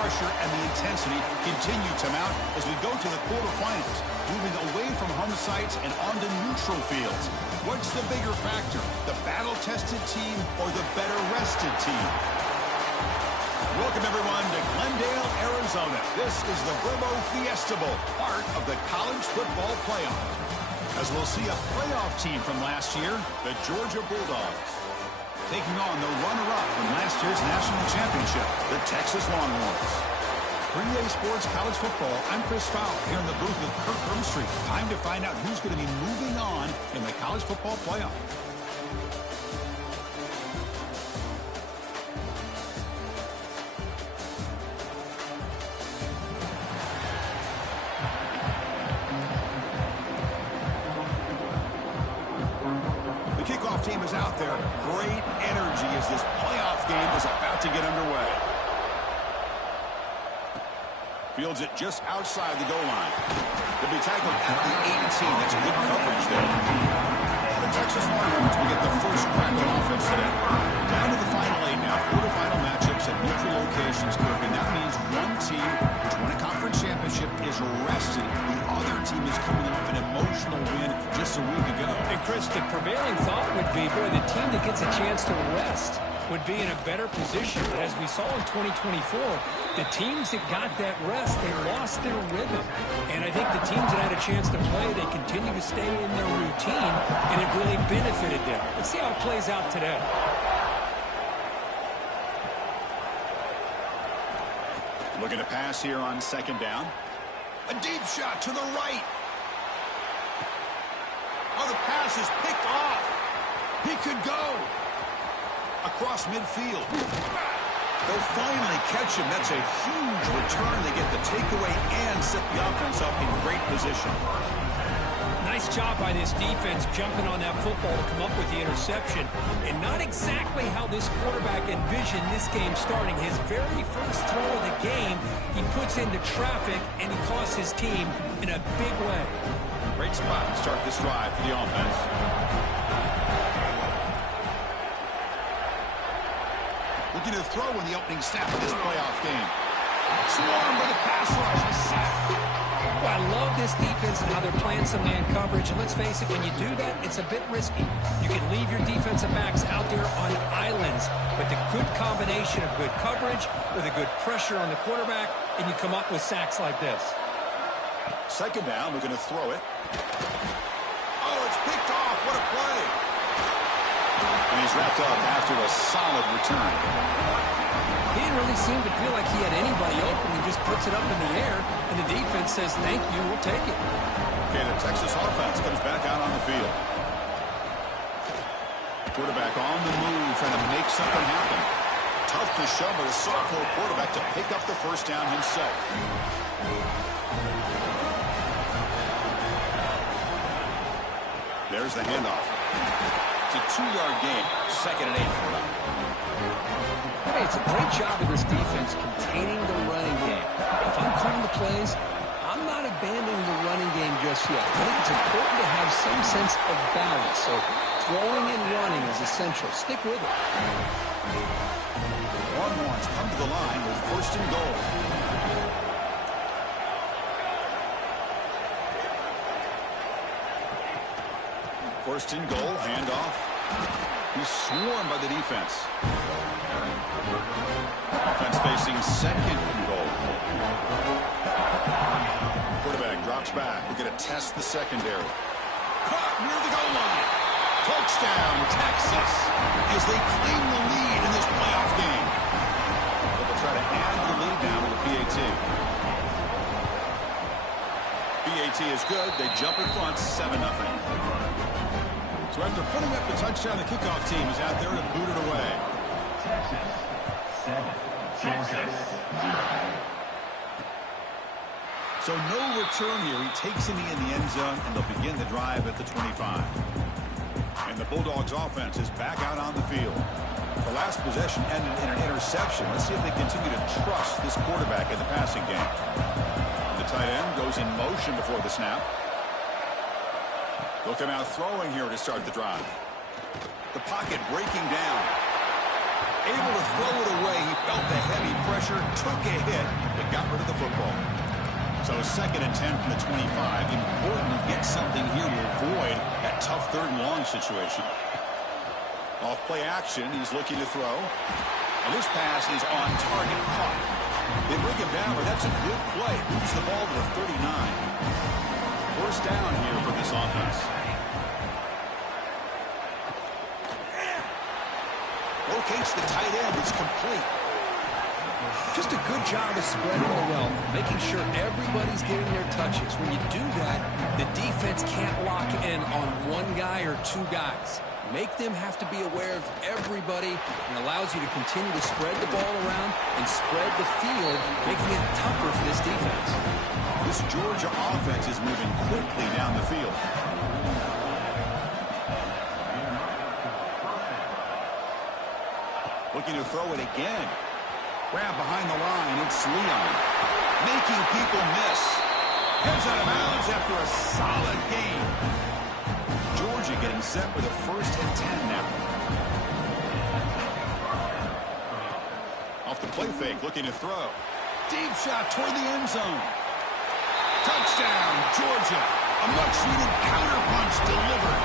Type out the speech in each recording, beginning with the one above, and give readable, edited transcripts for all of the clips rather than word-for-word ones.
pressure and the intensity continue to mount as we go to the quarterfinals, moving away from home sites and onto neutral fields. What's the bigger factor, the battle-tested team or the better-rested team? Welcome, everyone, to Glendale, Arizona. This is the Vrbo Fiesta Bowl, part of the college football playoff. As we'll see a playoff team from last year, the Georgia Bulldogs, taking on the runner-up from last year's national championship, the Texas Longhorns. For EA Sports College Football, I'm Chris Fowler here in the booth with Kirk Broomstreet. Time to find out who's going to be moving on in the college football playoff. Team is out there. Great energy as this playoff game is about to get underway. Fields it just outside the goal line. They'll be tackled at the 18. That's good coverage there. The Texas Longhorns will get the first crack on offense today. Down to the final 8 now. Quarterfinal matchups at neutral locations, Kirk, and that means one team which won a conference championship is rested. The other team is coming off an emotional win just a week ago. And Chris, the prevailing thought would be, boy, the team that gets a chance to rest would be in a better position. But as we saw in 2024, the teams that got that rest, they lost their rhythm. And I think the teams that had a chance to play, they continue to stay in their routine, and it really benefited them. Let's see how it plays out today. Looking to pass here on second down. A deep shot to the right. Oh, the pass is picked off. He could go across midfield. They'll finally catch him. That's a huge return. They get the takeaway and set the offense up in great position. Nice job by this defense jumping on that football to come up with the interception. And not exactly how this quarterback envisioned this game starting. His very first throw of the game, he puts into traffic, and he costs his team in a big way. Great spot to start this drive for the offense. Looking to throw in the opening snap of this playoff game. Swarmed by the pass rush. A sack. Well, I love this defense and how they're playing some man coverage. And let's face it, when you do that, it's a bit risky. You can leave your defensive backs out there on islands. But the good combination of good coverage with a good pressure on the quarterback, and you come up with sacks like this. Second down, we're going to throw it. Oh, it's picked off. What a play. And he's wrapped up after a solid return. He didn't really seem to feel like he had anybody open. He just puts it up in the air, and the defense says, thank you, we'll take it. Okay, the Texas offense comes back out on the field. Quarterback on the move, trying to make something happen. Tough to show by the sophomore quarterback to pick up the first down himself. There's the handoff. It's a 2-yard gain. Second and 8 for them. Hey, it's a great job of this defense containing the running game. If I'm calling the plays, I'm not abandoning the running game just yet. I think it's important to have some sense of balance. So throwing and running is essential. Stick with it. Longhorns come to the line with first and goal. First and goal, handoff. He's swarmed by the defense. Offense facing second and goal. Quarterback drops back. We're going to test the secondary. Caught near the goal line. Touchdown, Texas, as they claim the lead in this playoff game. But they'll try to add the lead now with the PAT. PAT is good. They jump in front, 7-0. So after putting up the touchdown, the kickoff team is out there to boot it away. So no return here. He takes it in the end zone, and they'll begin the drive at the 25. And the Bulldogs offense is back out on the field. The last possession ended in an interception. Let's see if they continue to trust this quarterback in the passing game. The tight end goes in motion before the snap. They'll come out throwing here to start the drive. The pocket breaking down. Able to throw it away. He felt the heavy pressure, took a hit, rid of the football. So 2nd and 10 from the 25. Important to get something here to avoid that tough 3rd and long situation. Off play action, he's looking to throw. And this pass is on target, caught. They bring him down, but that's a good play. Moves the ball to the 39. 1st down here for this offense. Locates the tight end. It's complete. Just a good job of spreading the wealth, making sure everybody's getting their touches. When you do that, the defense can't lock in on one guy or 2 guys. Make them have to be aware of everybody, and allows you to continue to spread the ball around and spread the field, making it tougher for this defense. This Georgia offense is moving quickly down the field. Looking to throw it again. Grab behind the line. It's Leon. Making people miss. Heads out of bounds after a solid game. Georgia getting set with a 1st and 10 now. Off the play fake, looking to throw. Deep shot toward the end zone. Touchdown, Georgia. A much-needed counterpunch delivered.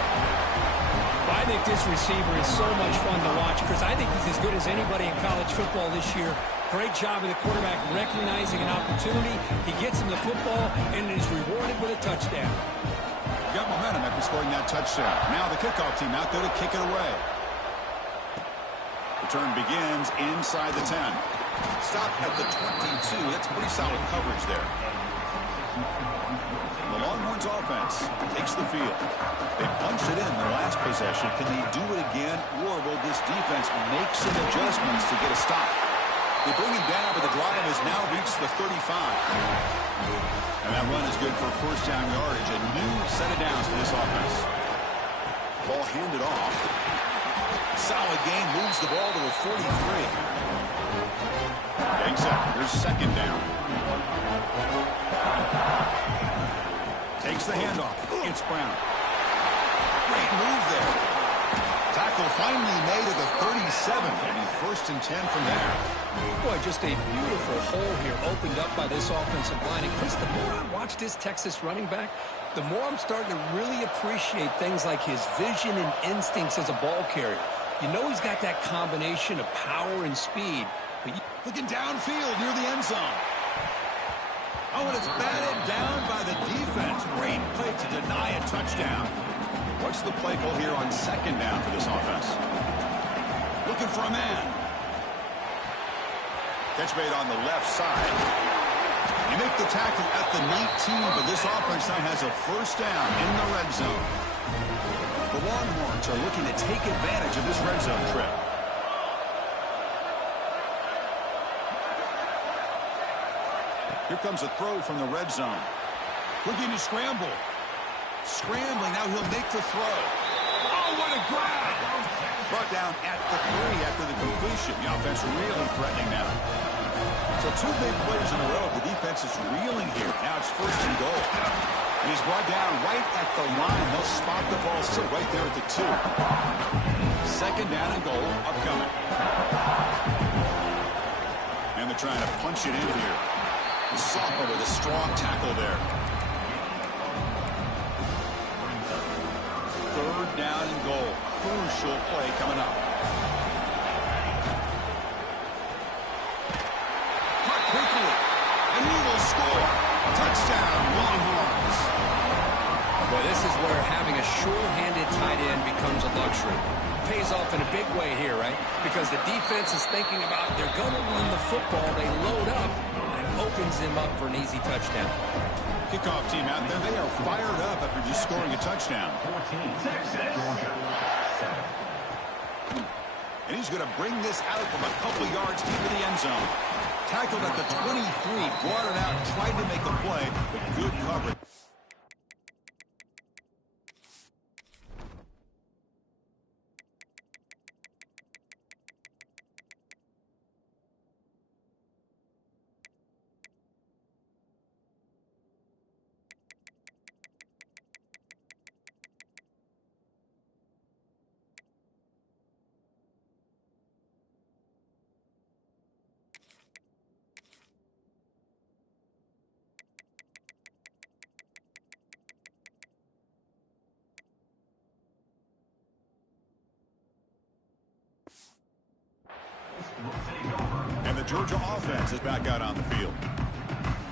I think this receiver is so much fun to watch, because I think he's as good as anybody in college football this year. Great job of the quarterback recognizing an opportunity. He gets him the football and is rewarded with a touchdown. Got momentum after scoring that touchdown. Now the kickoff team out there to kick it away. Return begins inside the 10. Stop at the 22. That's pretty solid coverage there. The Longhorns offense takes the field. They punched it in their last possession. Can they do it again, or will this defense make some adjustments to get a stop? They bring him down, but the drive has now reached the 35. And that run is good for 1st down yardage. A new set of downs for this offense. Ball handed off. Solid gain, moves the ball to the 43. Takes it. Here's 2nd down. Takes the handoff. It's Brown. Great move there. Tackle finally made at the 37. Maybe 1st and 10 from there. Boy, just a beautiful hole here opened up by this offensive line. And Chris, the more I watch this Texas running back, the more I'm starting to really appreciate things like his vision and instincts as a ball carrier. You know he's got that combination of power and speed. But looking downfield near the end zone. Oh, and it's batted down by the defense. Great play to deny a touchdown. What's the play call here on 2nd down for this offense? Looking for a man. Catch made on the left side. You make the tackle at the 19, but this offense now has a 1st down in the red zone. The Longhorns are looking to take advantage of this red zone trip. Here comes a throw from the red zone. Looking to scramble. Scrambling, now he'll make the throw. Oh, what a grab! Brought down at the 3 after the completion. The offense really threatening now. So 2 big plays in a row. The defense is reeling here. Now it's 1st and goal. And he's brought down right at the line. They'll spot the ball still right there at the 2. 2nd down and goal upcoming. And they're trying to punch it in here. The sophomore with a strong tackle there. 3rd down and goal. Crucial play coming up. Caught quickly. And he will score. Touchdown, Longhorns. Boy, this is where having a sure-handed tight end becomes a luxury. Pays off in a big way here, right? Because the defense is thinking about they're going to run the football. They load up, and it opens him up for an easy touchdown. Kickoff team out there. They are fired up after just scoring a touchdown. And he's going to bring this out from a couple yards deep in the end zone. Tackled at the 23, brought it out, tried to make a play, but good coverage. Georgia offense is back out on the field.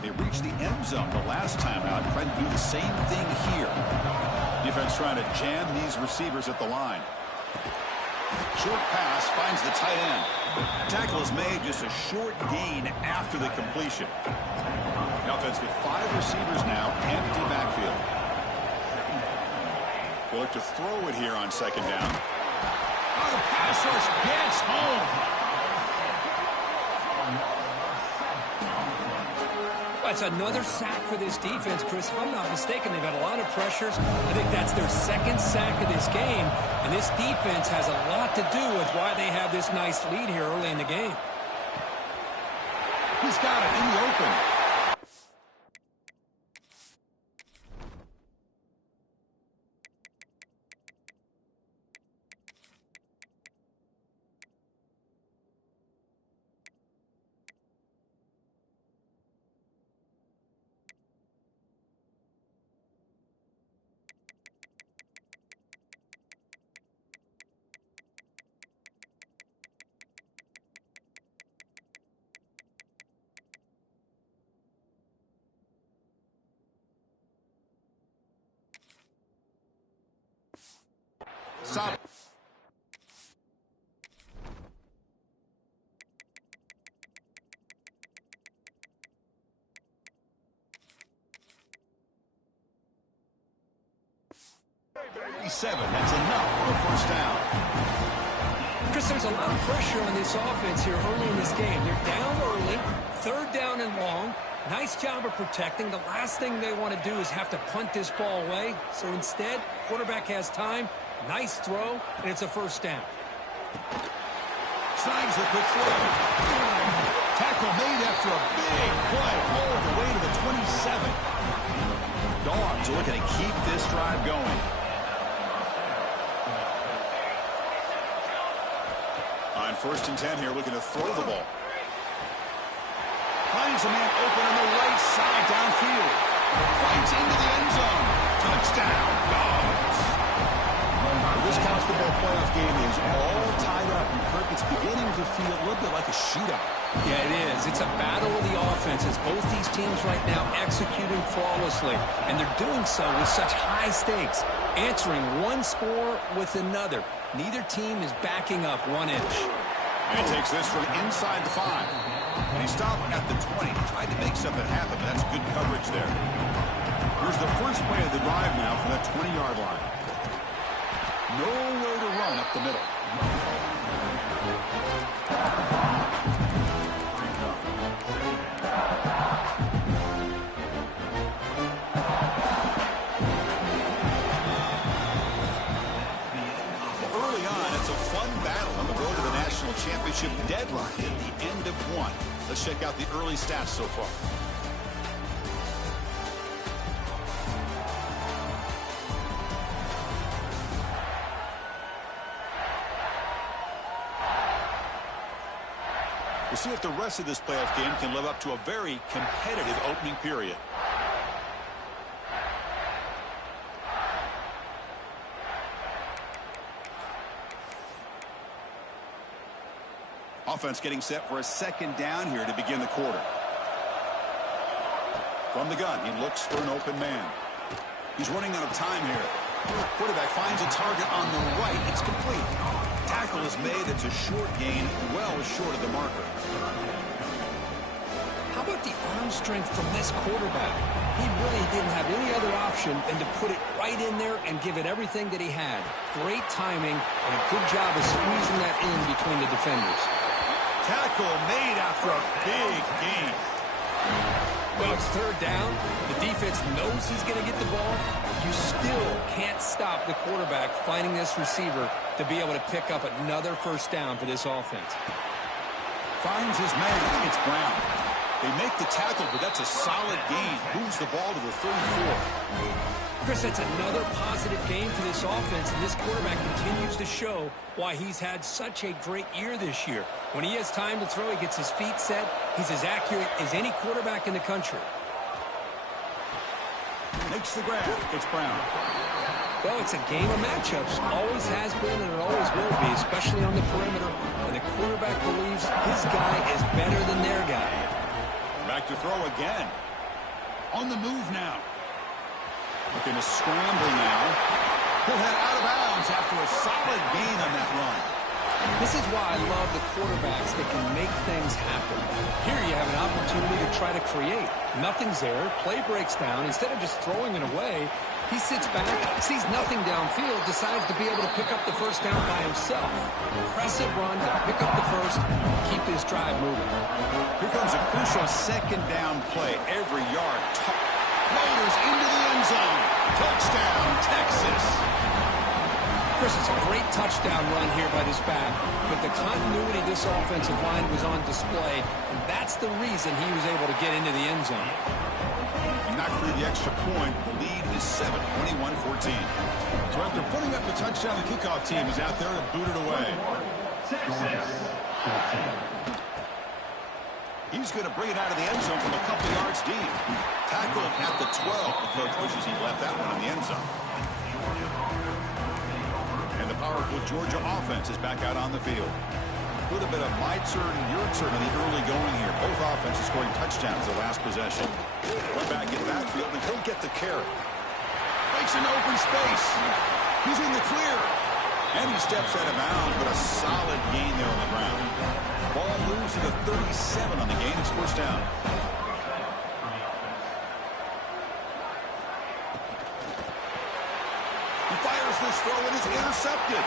They reached the end zone the last time out, trying to do the same thing here. Defense trying to jam these receivers at the line. Short pass finds the tight end. Tackle is made, just a short gain after the completion. The offense with 5 receivers now, empty backfield. We'll look to throw it here on second down. Oh, the pass rush gets home. That's another sack for this defense, Chris. If I'm not mistaken, they've had a lot of pressures. I think that's their second sack of this game. And this defense has a lot to do with why they have this nice lead here early in the game. He's got it in the open. Stop. That's enough for a first down. Chris, there's a lot of pressure on this offense here early in this game. They're down early, third down and long. Nice job of protecting. The last thing they want to do is have to punt this ball away. So instead, quarterback has time. Nice throw, and it's a first down. Snags the quick throw. Tackle made after a big play all the way to the 27. Dogs are looking to keep this drive going. On 1st and 10 here, looking to throw the ball. Finds a man open on the right side downfield. Fights into the end zone. Touchdown, Dogs. This college football playoff game is all tied up. And Kirk, it's beginning to feel a little bit like a shootout. Yeah, it is. It's a battle of the offenses. Both these teams right now executing flawlessly. And they're doing so with such high stakes. Answering one score with another. Neither team is backing up 1 inch. And he takes this from inside the 5. And he stopped at the 20. Tried to make something happen, but that's good coverage there. Here's the first play of the drive now from that 20-yard line. Nowhere to run up the middle. Early on, it's a fun battle on the road to the national championship deadline at the end of 1. Let's check out the early stats so far. We'll see if the rest of this playoff game can live up to a very competitive opening period. Offense getting set for a second down here to begin the quarter. From the gun, he looks for an open man. He's running out of time here. Quarterback finds a target on the right. It's complete. Tackle is made. It's a short gain, well short of the marker. How about the arm strength from this quarterback? He really didn't have any other option than to put it right in there and give it everything that he had. Great timing and a good job of squeezing that in between the defenders. Tackle made after a big gain. Well, it's third down. The defense knows he's going to get the ball. You still can't stop the quarterback finding this receiver to be able to pick up another first down for this offense. Finds his man. It's Brown. They make the tackle, but that's a solid gain. Moves the ball to the 34. Chris, that's another positive game for this offense, and this quarterback continues to show why he's had such a great year this year. When he has time to throw, he gets his feet set. He's as accurate as any quarterback in the country. Makes the grab. It's Brown. Well, it's a game of matchups. Always has been and it always will be, especially on the perimeter. And the quarterback believes his guy is better than their guy. Back to throw again. On the move now. Looking to scramble now. He'll head out of bounds after a solid gain on that run. This is why I love the quarterbacks that can make things happen. Here you have an opportunity to try to create. Nothing's there. Play breaks down. Instead of just throwing it away, he sits back, sees nothing downfield, decides to be able to pick up the first down by himself. Impressive run, pick up the first, keep this drive moving. Here comes a crucial second down play. Every yard. Floaters into the end zone. Touchdown, Texas. Chris, it's a great touchdown run here by this back, but the continuity of this offensive line was on display, and that's the reason he was able to get into the end zone. And not through the extra point. The lead is 7, 21-14. So after putting up the touchdown, the kickoff team is out there to boot it away. He's going to bring it out of the end zone from a couple yards deep. Tackled at the 12. The coach wishes he left that one in the end zone. And the powerful Georgia offense is back out on the field. A little bit of my turn and your turn in the early going here. Both offenses scoring touchdowns the last possession. We're back in the backfield, and he'll get the carry. Makes an open space. He's in the clear. And he steps out of bounds, but a solid gain there on the ground. Ball moves to the 37 on the gain. It's first down. He fires this throw and is intercepted.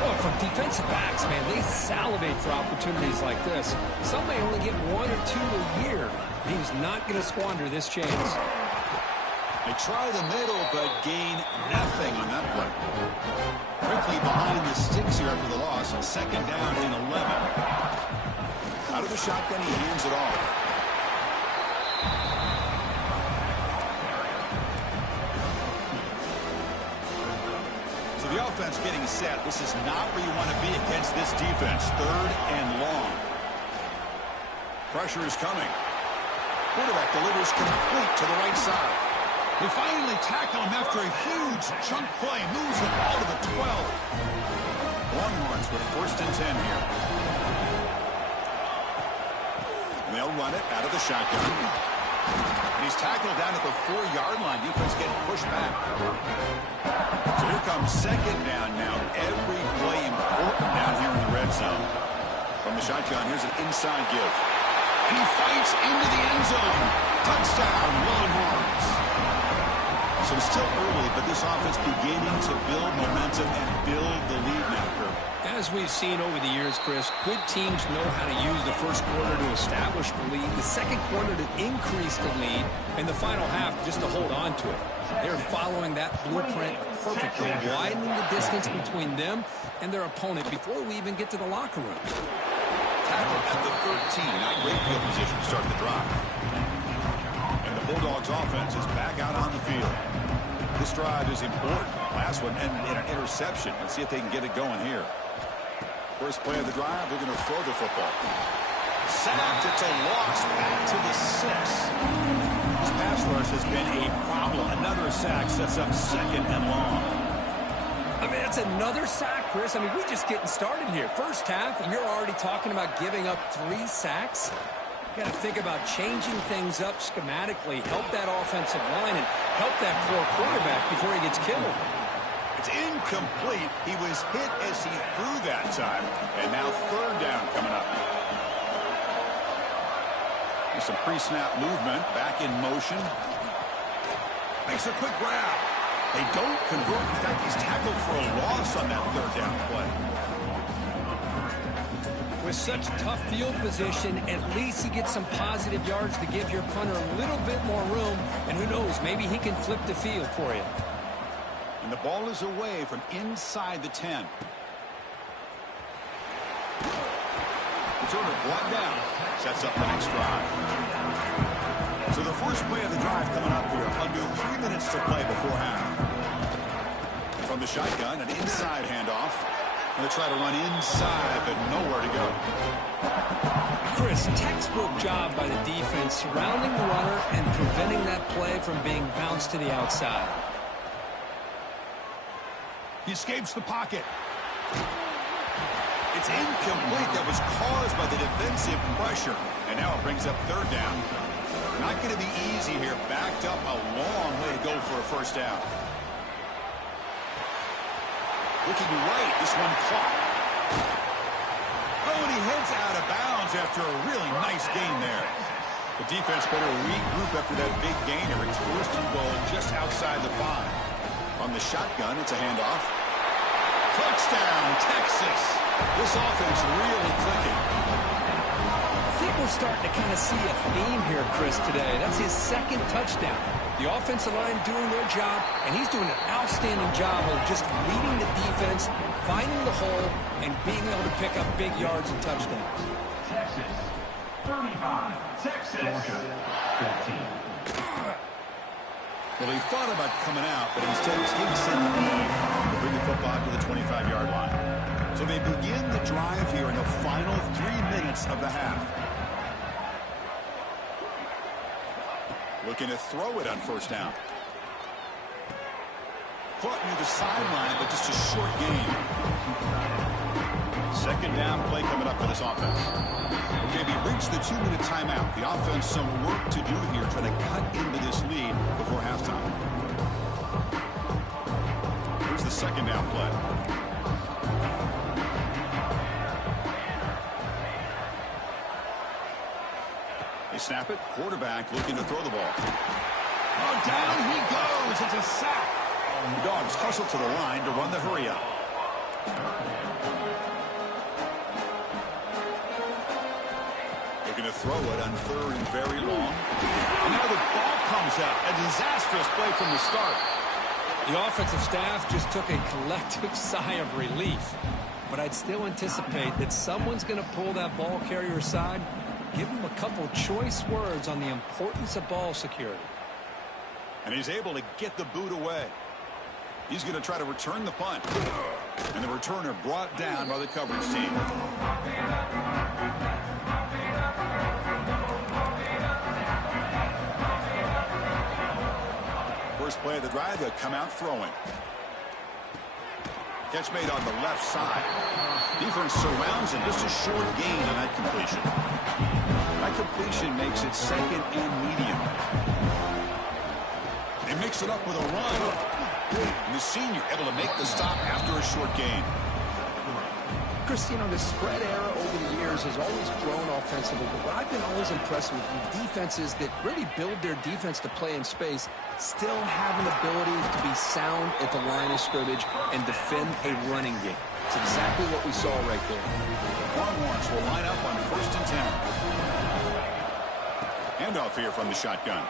Oh, for defensive backs, man, they salivate for opportunities like this. Some may only get 1 or 2 a year. He's not going to squander this chance. They try the middle, but gain nothing on that play. Quickly behind the sticks here after the loss. Second down and 11. Out of the shotgun, he hands it off. So the offense getting set. This is not where you want to be against this defense. Third and long. Pressure is coming. Quarterback delivers complete to the right side. They finally tackle him after a huge chunk play. Moves the ball to the 12. Longhorns with first and 10 here. And they'll run it out of the shotgun. And he's tackled down at the 4-yard line. Defense getting pushed back. So here comes second down now. Every play important down here in the red zone. From the shotgun, here's an inside give. And he fights into the end zone. Touchdown, Longhorns. So it's still early, but this offense beginning to build momentum and build the lead now, Kirk. As we've seen over the years, Chris, good teams know how to use the first quarter to establish the lead, the second quarter to increase the lead, and the final half just to hold on to it. They're following that blueprint perfectly, widening the distance between them and their opponent before we even get to the locker room. Tackle at the 13. Not great field position to start the drive. And the Bulldogs offense is back out on the field. This drive is important. Last one and an interception. Let's see if they can get it going here. First play of the drive, they're going to throw the football. Sacked. It's a loss back to the 6. This pass rush has been a problem. Another sack sets up second and long. I mean, that's another sack, Chris. I mean, we're just getting started here. First half, and you're already talking about giving up 3 sacks. You got to think about changing things up schematically, help that offensive line, and help that poor quarterback before he gets killed. It's incomplete. He was hit as he threw that time. And now third down coming up. There's some pre-snap movement. Back in motion. Makes a quick grab. They don't convert. In fact, he's tackled for a loss on that third down play. With such tough field position, at least he gets some positive yards to give your punter a little bit more room. And who knows, maybe he can flip the field for you. And the ball is away from inside the 10. Returner brought down. Sets up the next drive. So the first play of the drive coming up here. Under 3 minutes to play before half. From the shotgun, an inside handoff. Going to try to run inside, but nowhere to go. Chris, textbook job by the defense surrounding the runner and preventing that play from being bounced to the outside. He escapes the pocket. It's incomplete. That was caused by the defensive pressure. And now it brings up third down. Not going to be easy here. Backed up a long way to go for a first down. Looking right. This one caught. Oh, and he heads out of bounds after a really nice gain there. The defense better regroup after that big gainer. It's first and goal just outside the 5. On the shotgun, it's a handoff. Touchdown, Texas. This offense really clicking. I think we're starting to kind of see a theme here, Chris, today. That's his second touchdown. The offensive line doing their job, and he's doing an outstanding job of just reading the defense, finding the hole, and being able to pick up big yards and touchdowns. Texas, 35. Texas, Georgia, 15. Well, he thought about coming out, but instead takes a knee to bring the football to the 25-yard line. So they begin the drive here in the final 3 minutes of the half. Looking to throw it on first down. Caught near the sideline, but just a short gain. Second down play coming up for this offense. Okay, we reached the 2-minute timeout. The offense some work to do here, trying to cut into this lead before halftime. Here's the second down play. They snap it. Quarterback looking to throw the ball. Oh, down he goes. It's a sack. The Dogs hustle to the line to run the hurry up. Looking to throw it on third and very long. And now the ball comes out. A disastrous play from the start. The offensive staff just took a collective sigh of relief. But I'd still anticipate that someone's going to pull that ball carrier aside, give him a couple choice words on the importance of ball security. And he's able to get the boot away. He's going to try to return the punt. And the returner brought down by the coverage team. First play of the drive, they'll come out throwing. Catch made on the left side. Defense surrounds him. Just a short gain on that completion. That completion makes it second and medium. They mix it up with a run. And the senior able to make the stop after a short gain. Chris, you know, the spread era over the years has always grown offensively, but what I've been always impressed with defenses that really build their defense to play in space still have an ability to be sound at the line of scrimmage and defend a running game. It's exactly what we saw right there. Longhorns will line up on first and 10. Handoff here from the shotgun.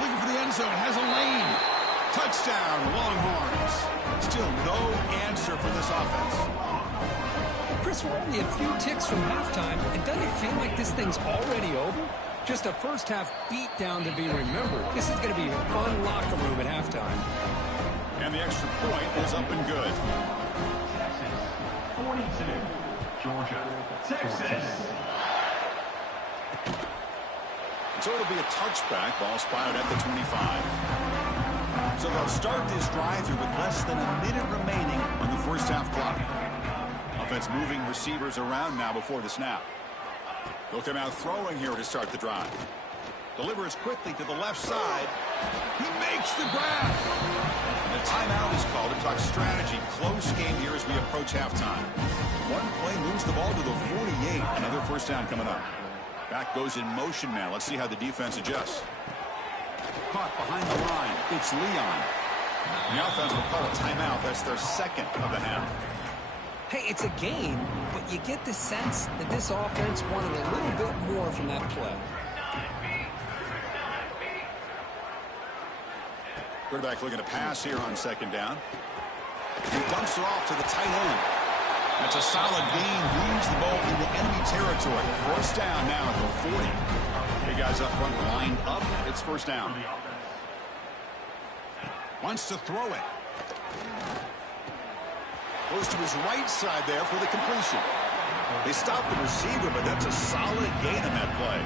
Looking for the end zone, has a lane. Touchdown, Longhorns. Still no answer for this offense. Chris, we're only a few ticks from halftime, and doesn't it feel like this thing's already over? Just a first-half beatdown to be remembered. This is going to be a fun locker room at halftime. And the extra point is up and good. Texas, 42. Georgia, Texas. So it'll be a touchback. Ball spotted at the 25. So they'll start this drive here with less than a minute remaining on the first half clock. Offense moving receivers around now before the snap. They'll come out throwing here to start the drive. Delivers quickly to the left side. He makes the grab. And a timeout is called to talk strategy. Close game here as we approach halftime. One play moves the ball to the 48. Another first down coming up. Back goes in motion now. Let's see how the defense adjusts. Caught behind the line. It's Leon. The offense will call a timeout. That's their second of the half. Hey, it's a game, but you get the sense that this offense wanted a little bit more from that play. Quarterback looking to pass here on second down. He dumps it off to the tight end. That's a solid gain. Leaves the ball into enemy territory. First down now at the 40. Big guys up front lined up. It's first down. Wants to throw it. Goes to his right side there for the completion. They stopped the receiver, but that's a solid gain on that play.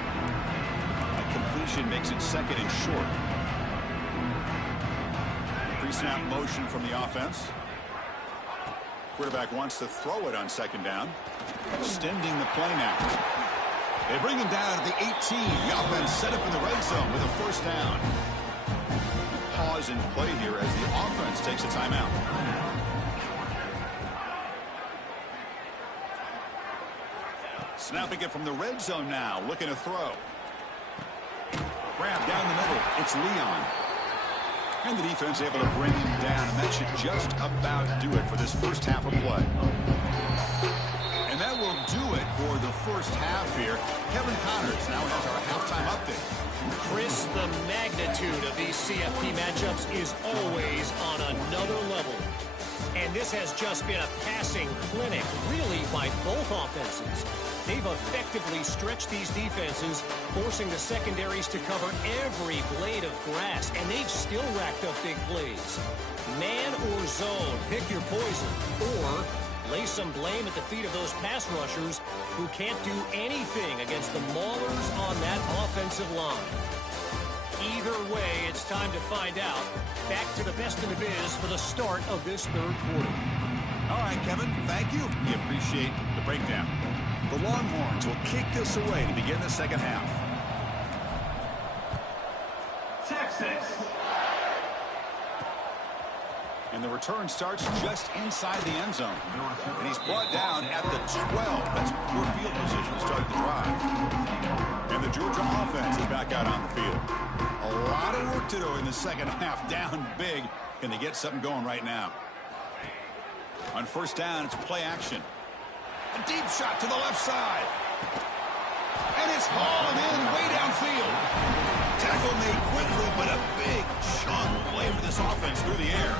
A completion makes it second and short. Pre-snap motion from the offense. Quarterback wants to throw it on second down. Extending the play now. They bring him down at the 18. The offense set up in the red zone with a first down. Pause in play here as the offense takes a timeout. Snapping it from the red zone now. Looking to throw. Grab down the middle. It's Leon. And the defense able to bring him down. And that should just about do it for this first half of play. And that will do it for the first half here. Kevin Connors now has our halftime update. Chris, the magnitude of these CFP matchups is always on another level. And this has just been a passing clinic, really, by both offenses. They've effectively stretched these defenses, forcing the secondaries to cover every blade of grass, and they've still racked up big plays. Man or zone, pick your poison, or lay some blame at the feet of those pass rushers who can't do anything against the maulers on that offensive line. Either way, it's time to find out. Back to the best in the biz for the start of this third quarter. All right, Kevin, thank you. We appreciate the breakdown. The Longhorns will kick this away to begin the second half. Texas. And the return starts just inside the end zone. And he's brought down at the 12. That's poor field position to start the drive. And the Georgia offense is back out on the field. A lot of work to do in the second half. Down big. Can they get something going right now? On first down, it's play action. A deep shot to the left side. And it's hauled in way downfield. Tackle made quickly, but a big chunk play for this offense through the air.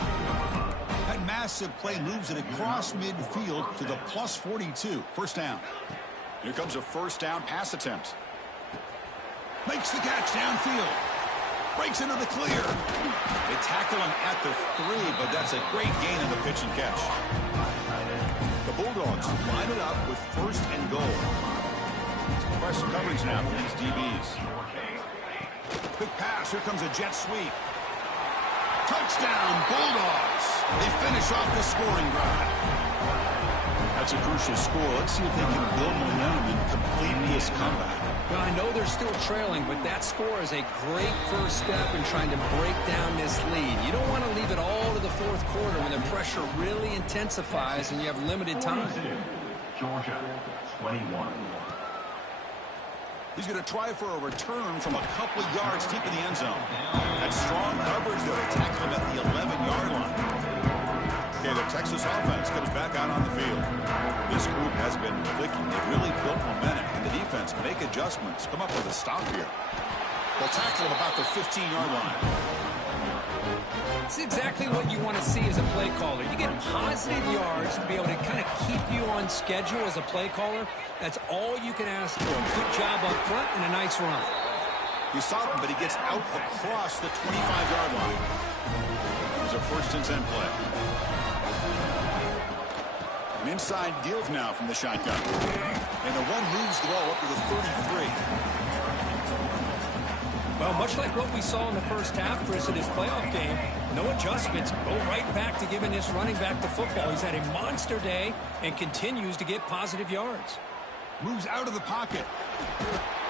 That massive play moves it across midfield to the plus 42. First down. Here comes a first down pass attempt. Makes the catch downfield. Breaks into the clear. They tackle him at the 3, but that's a great gain on the pitch and catch. The Bulldogs line it up with first and goal. Press coverage now for these DBs. Quick pass. Here comes a jet sweep. Touchdown, Bulldogs. They finish off the scoring drive. That's a crucial score. Let's see if they can build momentum and complete this comeback. Well, I know they're still trailing, but that score is a great first step in trying to break down this lead. You don't want to leave it all to the fourth quarter when the pressure really intensifies and you have limited time. Georgia, 21. He's going to try for a return from a couple of yards deep in the end zone. That strong coverage there. They tackle him at the 11-yard line. Okay, the Texas offense comes back out on the field. This group has been clicking. They've really built momentum. And the defense make adjustments. Come up with a stop here. They'll tackle him about the 15-yard line. It's exactly what you want to see as a play caller. You get positive yards to be able to kind of keep you on schedule as a play caller. That's all you can ask for. Good job up front and a nice run. You saw him, but he gets out across the 25-yard line. There's a first and 10 play. An inside deal now from the shotgun. And the one moves the ball up to the 33. Well, much like what we saw in the first half, Chris, in his playoff game, no adjustments. Go right back to giving this running back the football. He's had a monster day and continues to get positive yards. Moves out of the pocket.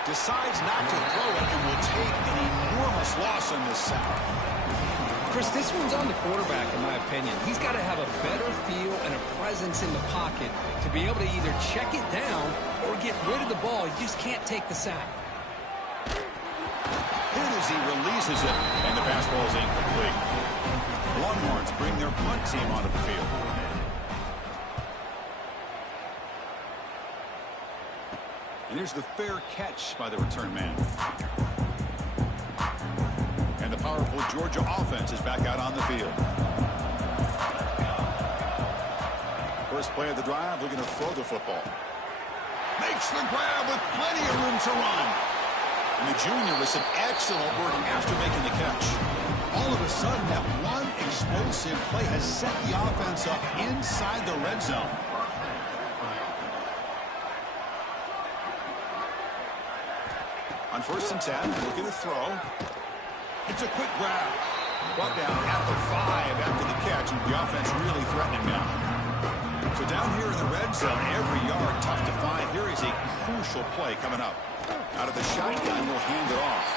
Decides not to throw it and will take an enormous loss on this sack. Chris, this one's on the quarterback, in my opinion. He's got to have a better feel and a presence in the pocket to be able to either check it down or get rid of the ball. You just can't take the sack. Hit as he releases it, and the pass ball is incomplete. The Longhorns bring their punt team onto the field. And here's the fair catch by the return man. And the powerful Georgia offense is back out on the field. First play of the drive, looking to throw the football. Makes the grab with plenty of room to run. And the junior with some excellent work after making the catch. All of a sudden, that one explosive play has set the offense up inside the red zone. On 1st and 10, looking to throw. It's a quick grab. Brought down at the 5 after the catch, and the offense really threatening now. So down here in the red zone, every yard tough to find. Here is a crucial play coming up. Out of the shotgun, will hand it off.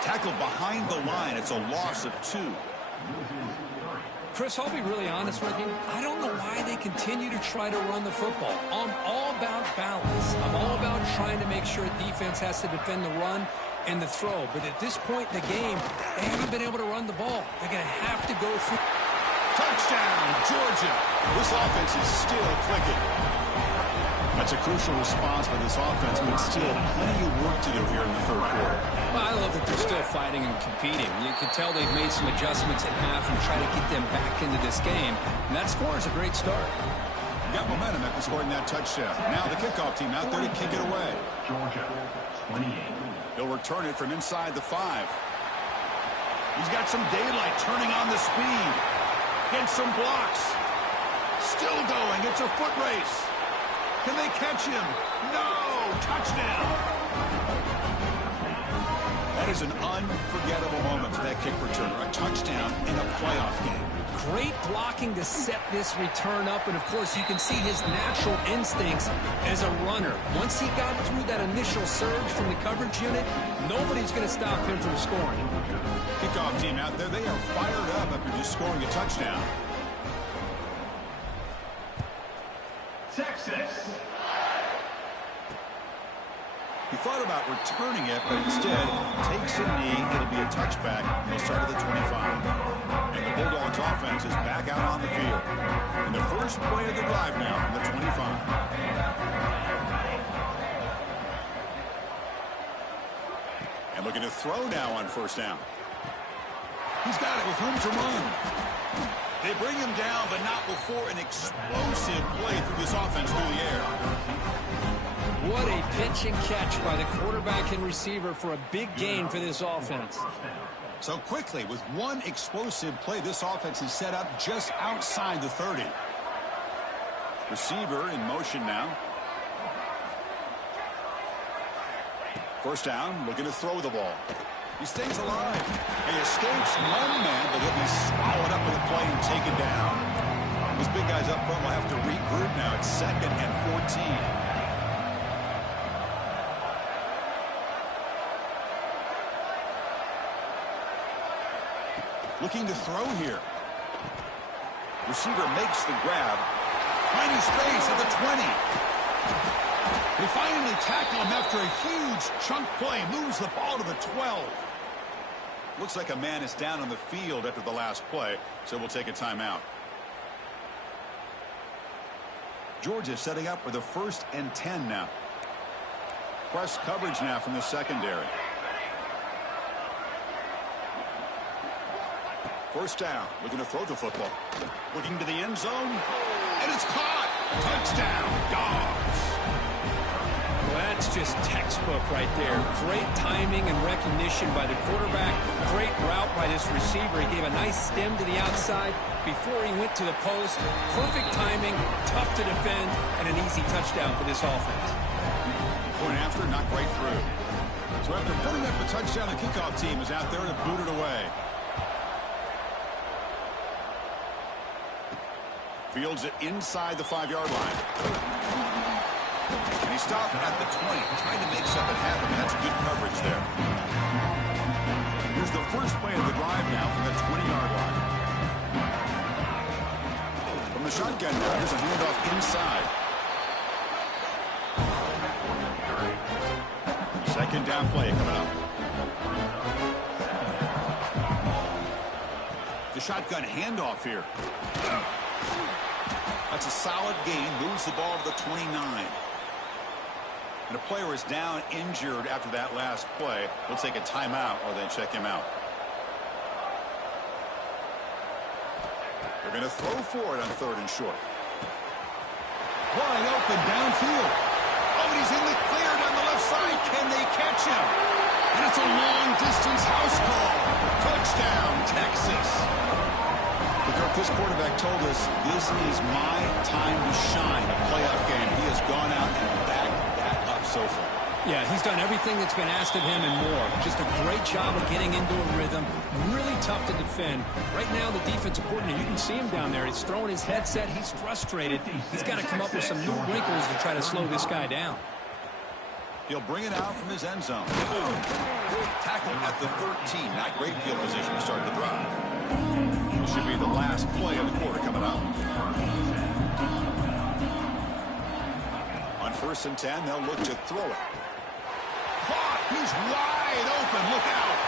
Tackled behind the line. It's a loss of 2. Chris, I'll be really honest with you. I don't know why they continue to try to run the football. I'm all about balance. I'm all about trying to make sure defense has to defend the run and the throw. But at this point in the game, they haven't been able to run the ball. They're going to have to go through. Touchdown, Georgia. This offense is still clicking. That's a crucial response by this offense, but still plenty of work to do here in the 3rd quarter. Well, I love that they're still fighting and competing. You can tell they've made some adjustments at half and try to get them back into this game. And that score is a great start. Got momentum after scoring that touchdown. Now the kickoff team out there to kick it away. Georgia, 28. He'll return it from inside the 5. He's got some daylight turning on the speed. Gets some blocks. Still going. It's a foot race. Can they catch him? No! Touchdown! That is an unforgettable moment for that kick returner. A touchdown in a playoff game. Great blocking to set this return up, and of course you can see his natural instincts as a runner. Once he got through that initial surge from the coverage unit, nobody's going to stop him from scoring. Kickoff team out there, they are fired up after just scoring a touchdown. Texas. He thought about returning it, but instead takes a knee. It'll be a touchback. He'll start at the 25. And the Bulldogs offense is back out on the field. And the first play of the drive now from the 25. And looking to throw now on 1st down. He's got it with room to run. They bring him down, but not before an explosive play through this offense through the air. What a pitch and catch by the quarterback and receiver for a big gain for this offense. So quickly, with one explosive play, this offense is set up just outside the 30. Receiver in motion now. 1st down, looking to throw the ball. He stays alive. He escapes one man, but he'll be swallowed up in the play and taken down. Those big guys up front will have to regroup now. It's 2nd and 14. Looking to throw here. Receiver makes the grab. Finding space at the 20. They finally tackle him after a huge chunk play. Moves the ball to the 12. Looks like a man is down on the field after the last play, so we'll take a timeout. Georgia setting up for the 1st and 10 now. Press coverage now from the secondary. 1st down, looking to throw the football. Looking to the end zone, and it's caught. Touchdown, Dogs. Well, that's just textbook right there. Great timing and recognition by the quarterback. Great route by this receiver. He gave a nice stem to the outside before he went to the post. Perfect timing, tough to defend, and an easy touchdown for this offense. Point after, not quite through. So after putting up a touchdown, the kickoff team is out there to boot it away. Fields it inside the 5-yard line. And he stopped at the 20, trying to make something happen. That's good coverage there. Here's the first play of the drive now from the 20-yard line. From the shotgun now, here's a handoff inside. 2nd down play coming up. The shotgun handoff here. That's a solid gain. Moves the ball to the 29. And a player is down injured after that last play. We'll take a timeout or they check him out. They're going to throw for it on 3rd and short. Wide open downfield. Oh, and he's in the clear down the left side. Can they catch him? And it's a long-distance house call. Touchdown, Texas. This quarterback told us this is my time to shine, a playoff game. He has gone out and backed that up so far. Yeah, he's done everything that's been asked of him and more. Just a great job of getting into a rhythm. Really tough to defend. Right now, the defensive coordinator, you can see him down there. He's throwing his headset. He's frustrated. He's got to come up with some new wrinkles to try to slow this guy down. He'll bring it out from his end zone. Tackle at the 13. Not great field position to start the drive. This should be the last play of the quarter coming up. On 1st and 10, they'll look to throw it. Caught! He's wide open. Look out!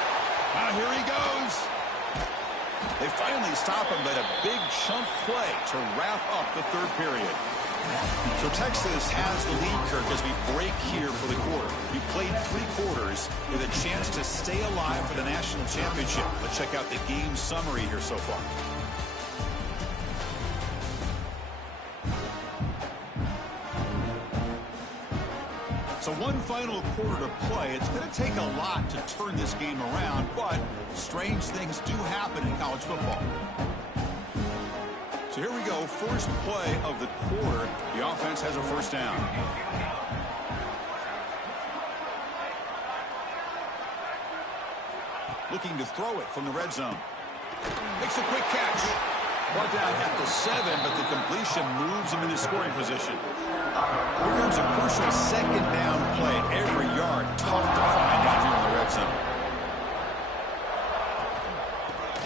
Now here he goes. They finally stop him, but a big chunk play to wrap up the 3rd period. So Texas has the lead, Kirk, as we break here for the quarter. We played 3 quarters with a chance to stay alive for the national championship. Let's check out the game summary here so far. So one final quarter to play. It's going to take a lot to turn this game around, but strange things do happen in college football. So here we go, first play of the quarter. The offense has a 1st down. Looking to throw it from the red zone. Makes a quick catch. Brought down at the 7, but the completion moves him into scoring position. Here comes a crucial 2nd down play. Every yard tough to find out here in the red zone.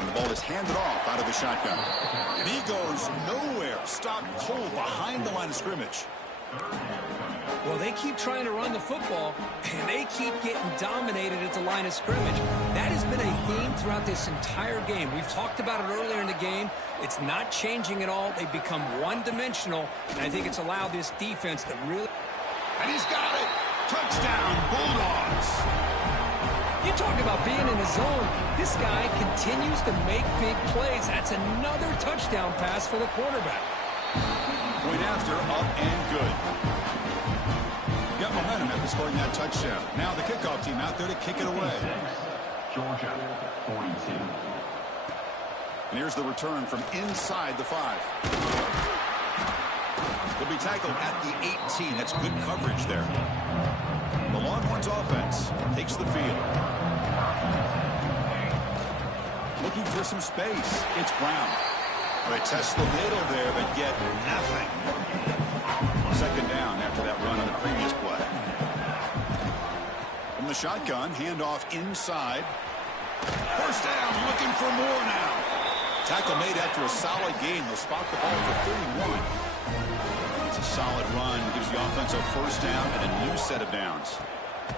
And the ball is handed off out of the shotgun. And he goes nowhere. Stopped cold behind the line of scrimmage. Well, they keep trying to run the football, and they keep getting dominated at the line of scrimmage. That has been a theme throughout this entire game. We've talked about it earlier in the game. It's not changing at all. They've become one-dimensional, and I think it's allowed this defense to really... And he's got it! Touchdown, Bulldogs! You talk about being in the zone. This guy continues to make big plays. That's another touchdown pass for the quarterback. Point after, up and good. Got momentum after scoring that touchdown. Now the kickoff team out there to kick it away. Georgia, 42. And here's the return from inside the 5. He'll be tackled at the 18. That's good coverage there. The Longhorns offense takes the field. Looking for some space. It's Brown. They test the middle there, but get nothing. 2nd down after that run on the previous play. From the shotgun, handoff inside. 1st down, looking for more now. Tackle made after a solid gain. They'll spot the ball for 31. It's a solid run. Gives the offense a 1st down and a new set of downs.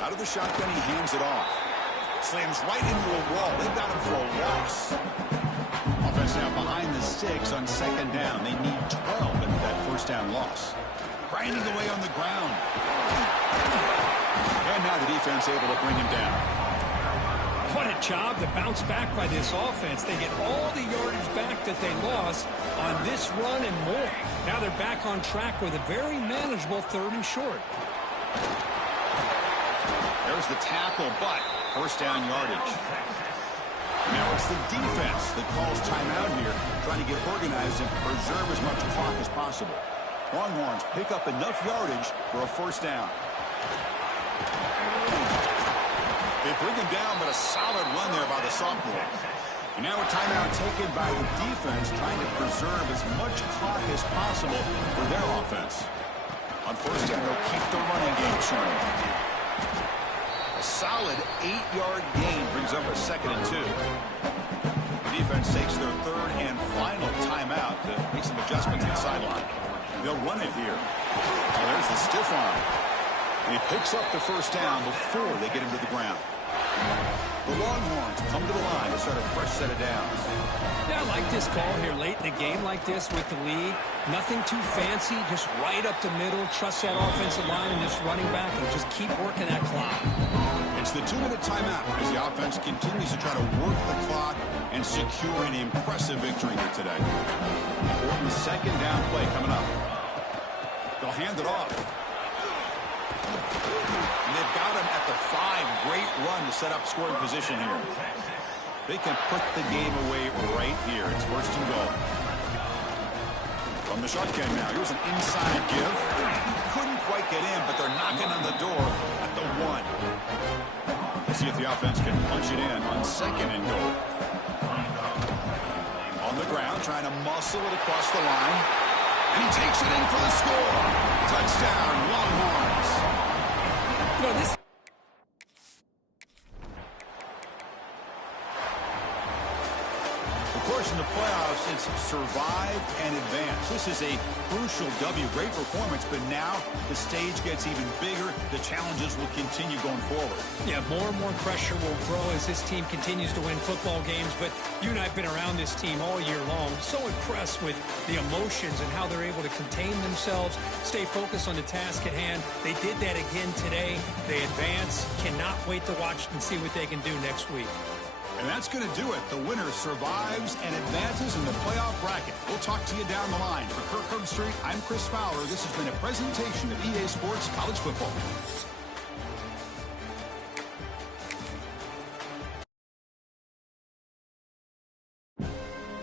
Out of the shotgun, he hands it off. Slams right into a wall. They've got him for a loss. Offense now behind the 6 on 2nd down. They need 12 into that 1st down loss. Grinding away on the ground. And now the defense able to bring him down. What a job to bounce back by this offense. They get all the yardage back that they lost on this run and more. Now they're back on track with a very manageable 3rd and short. There's the tackle, but 1st down yardage. Now it's the defense that calls timeout here, trying to get organized and preserve as much clock as possible. Longhorns pick up enough yardage for a 1st down. They bring him down, but a solid run there by the sophomore. And now a timeout taken by the defense, trying to preserve as much clock as possible for their offense. On 1st down, they'll keep the running game churning. A solid 8-yard gain brings up a 2nd and 2. The defense takes their 3rd and final timeout to make some adjustments on the sideline. They'll run it here. Well, there's the stiff arm. And he picks up the 1st down before they get him to the ground. The Longhorns come to the line to start a fresh set of downs. Yeah, I like this call here late in the game like this with the lead. Nothing too fancy, just right up the middle. Trust that offensive line and this running back and just keep working that clock. It's the 2-minute timeout as the offense continues to try to work the clock and secure an impressive victory here today. Important 2nd down play coming up. They'll hand it off. And they've got him at the 5. Great run to set up scoring position here. They can put the game away right here. It's 1st and goal. From the shotgun now. Here's an inside give. Couldn't quite get in, but they're knocking on the the door at the 1. Let's see if the offense can punch it in on 2nd and goal. On the ground, trying to muscle it across the line. And he takes it in for the score. Touchdown, Longhorns. You know, this... Of course, in the playoffs, it's survive and advance. This is a crucial W. Great performance, but now the stage gets even bigger. The challenges will continue going forward. Yeah, more and more pressure will grow as this team continues to win football games, but you and I have been around this team all year long. So impressed with the emotions and how they're able to contain themselves, stay focused on the task at hand. They did that again today. They advance. Cannot wait to watch and see what they can do next week. And that's going to do it. The winner survives and advances in the playoff bracket. We'll talk to you down the line. For Kirk Herbstreit, I'm Chris Fowler. This has been a presentation of EA Sports College Football.